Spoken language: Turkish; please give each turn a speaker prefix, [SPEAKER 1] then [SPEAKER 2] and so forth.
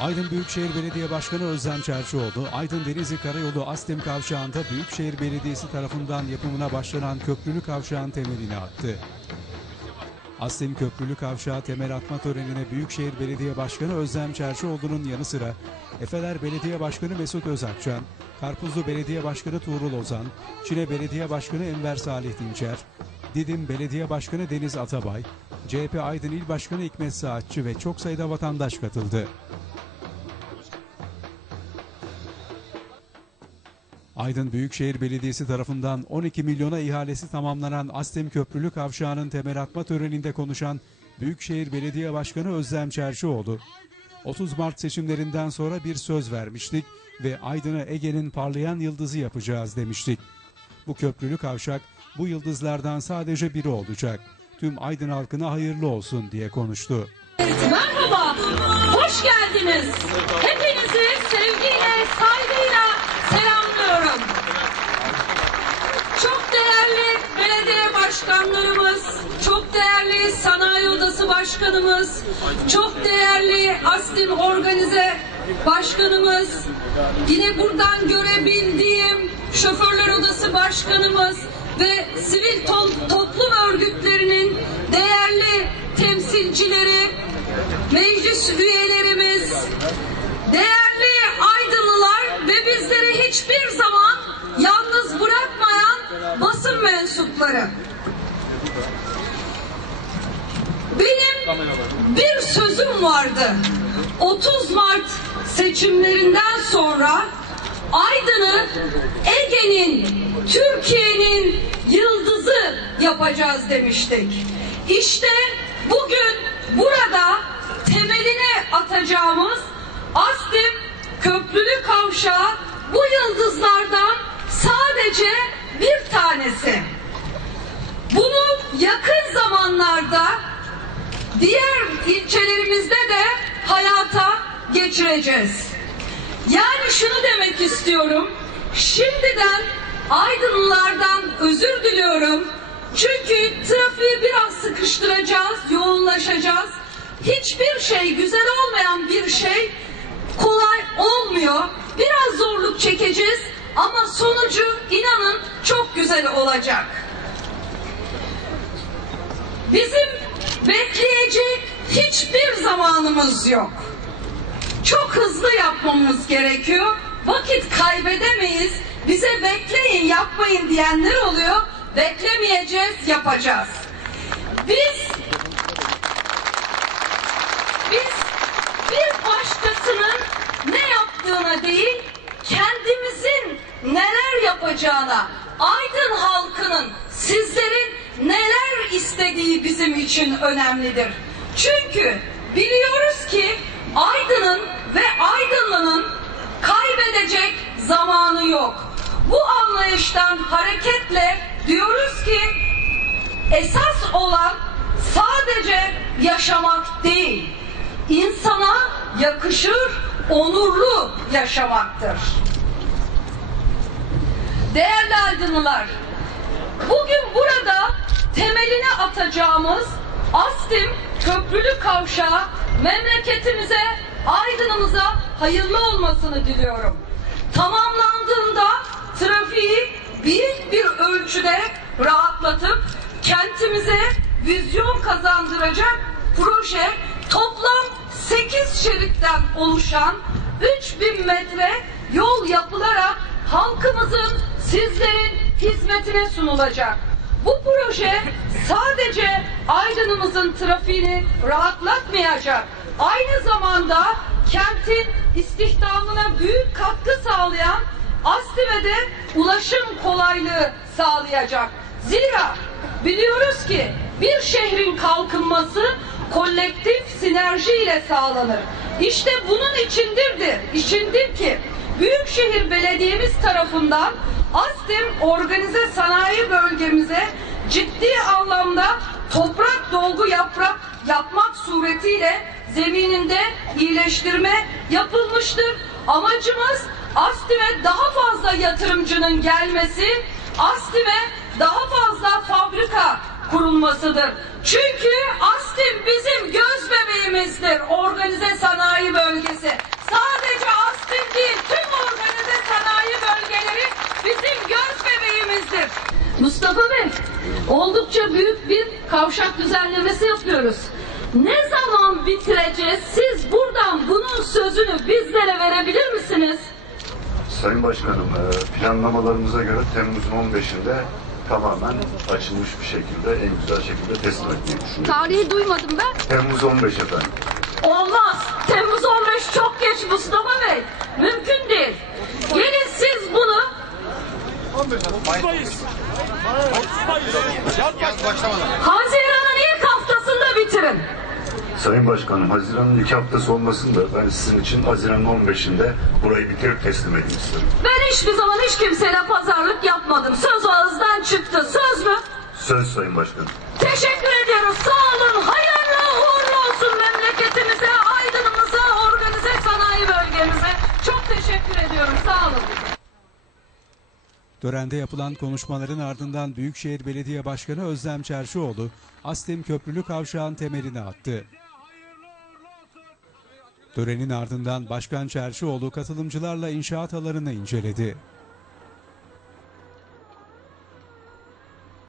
[SPEAKER 1] Aydın Büyükşehir Belediye Başkanı Özlem Çerçioğlu, Aydın Denizli Karayolu Astim Kavşağı'nda Büyükşehir Belediyesi tarafından yapımına başlanan köprülü kavşağın temelini attı. Astim Köprülü Kavşağı temel atma törenine Büyükşehir Belediye Başkanı Özlem Çerçioğlu'nun yanı sıra Efeler Belediye Başkanı Mesut Özakçan, Karpuzlu Belediye Başkanı Tuğrul Ozan, Çile Belediye Başkanı Enver Salih Dinçer, Didim Belediye Başkanı Deniz Atabay, CHP Aydın İl Başkanı Hikmet Saatçı ve çok sayıda vatandaş katıldı. Aydın Büyükşehir Belediyesi tarafından 12 milyona ihalesi tamamlanan Astem Köprülü Kavşağı'nın temel atma töreninde konuşan Büyükşehir Belediye Başkanı Özlem Çerşioğlu, 30 Mart seçimlerinden sonra bir söz vermiştik ve Aydın'ı Ege'nin parlayan yıldızı yapacağız demiştik. Bu köprülü kavşak bu yıldızlardan sadece biri olacak. Tüm Aydın halkına hayırlı olsun diye konuştu.
[SPEAKER 2] Merhaba, hoş geldiniz. Hepinizi sevgiyle, saygıyla selamlıyorum. Çok değerli belediye başkanlarımız, çok değerli sanayi odası başkanımız, çok değerli Astim Organize başkanımız, yine buradan görebildiğim şoförler odası başkanımız ve sivil to- toplum örgütlerinin değerli temsilcileri, meclis üyelerimiz, değerli Aydınlılar ve bizleri hiçbir zaman yalnız bırakmayan basın mensupları. Bir sözüm vardı. 30 Mart seçimlerinden sonra Aydın'ı Ege'nin, Türkiye'nin yıldızı yapacağız demiştik. İşte bugün burada temelini atacağımız Astim Köprülü Kavşağı bu yıldızlardan sadece bir tanesi. Bunu yakın zamanlarda diğer ilçelerimizde de hayata geçireceğiz. Yani şunu demek istiyorum. Şimdiden Aydınlılardan özür diliyorum. Çünkü trafiği biraz sıkıştıracağız, yoğunlaşacağız. Hiçbir şey güzel olmayan bir şey kolay olmuyor. Biraz zorluk çekeceğiz ama sonucu inanın çok güzel olacak. Bizim bekleyecek hiçbir zamanımız yok. Çok hızlı yapmamız gerekiyor. Vakit kaybedemeyiz. Bize bekleyin, yapmayın diyenler oluyor. Beklemeyeceğiz, yapacağız. Biz biz bir başkasının ne yaptığına değil, kendimizin neler yapacağına, Aydın halkının, sizlerin neler istediği bizim için önemlidir. Çünkü biliyoruz ki Aydın'ın ve Aydınlı'nın kaybedecek zamanı yok. Bu anlayıştan hareketle diyoruz ki esas olan sadece yaşamak değil, insana yakışır, onurlu yaşamaktır. Değerli aydınlılar, bugün burada temelini atacağımız Astim Köprülü Kavşağı memleketimize, Aydın'ımıza hayırlı olmasını diliyorum. Tamamlandığında trafiği büyük bir ölçüde rahatlatıp kentimize vizyon kazandıracak proje toplam 8 şeritten oluşan 3000 metre yol yapılarak halkımızın, sizlerin hizmetine sunulacak. Bu proje sadece Aydın'ımızın trafiğini rahatlatmayacak. Aynı zamanda kentin istihdamına büyük katkı sağlayan Astim'e de ulaşım kolaylığı sağlayacak. Zira biliyoruz ki bir şehrin kalkınması kolektif sinerji ile sağlanır. İşte bunun içindirdir, içindir ki Büyükşehir Belediyemiz tarafından Astim Organize Sanayi Bölgemize ciddi anlamda toprak dolgu yaprak yapmak suretiyle zemininde iyileştirme yapılmıştır. Amacımız Astim'e daha fazla yatırımcının gelmesi, Astim'e daha fazla fabrika kurulmasıdır. Çünkü Astim bizim göz bebeğimizdir organize sanayi bölgesi. Mustafa Bey, oldukça büyük bir kavşak düzenlemesi yapıyoruz. Ne zaman bitireceğiz? Siz buradan bunun sözünü bizlere verebilir misiniz?
[SPEAKER 3] Sayın Başkanım, e, planlamalarımıza göre Temmuz'un 15'inde tamamen açılmış bir şekilde, en güzel şekilde teslim etmeyi düşünüyoruz.
[SPEAKER 2] Tarihi duymadım ben.
[SPEAKER 3] Temmuz 15 efendim.
[SPEAKER 2] Olmaz. Temmuz 15 çok geç Mustafa Bey. Mümkün değil. Gelin Haziran'ın ilk haftasında bitirin.
[SPEAKER 3] Sayın Başkanım, Haziran'ın ilk haftası olmasın da ben sizin için Haziran'ın 15'inde burayı bitirip teslim edeyim isterim.
[SPEAKER 2] Ben hiçbir zaman hiç kimseyle pazarlık yapmadım. Söz ağızdan çıktı. Söz mü?
[SPEAKER 3] Söz Sayın Başkanım.
[SPEAKER 2] Teşekkür ediyoruz. Sağ olun. Hayırlı
[SPEAKER 1] Törende yapılan konuşmaların ardından Büyükşehir Belediye Başkanı Özlem Çerşioğlu, Astim Köprülü Kavşağın temelini attı. Törenin ardından Başkan Çerşioğlu katılımcılarla inşaat alanını inceledi.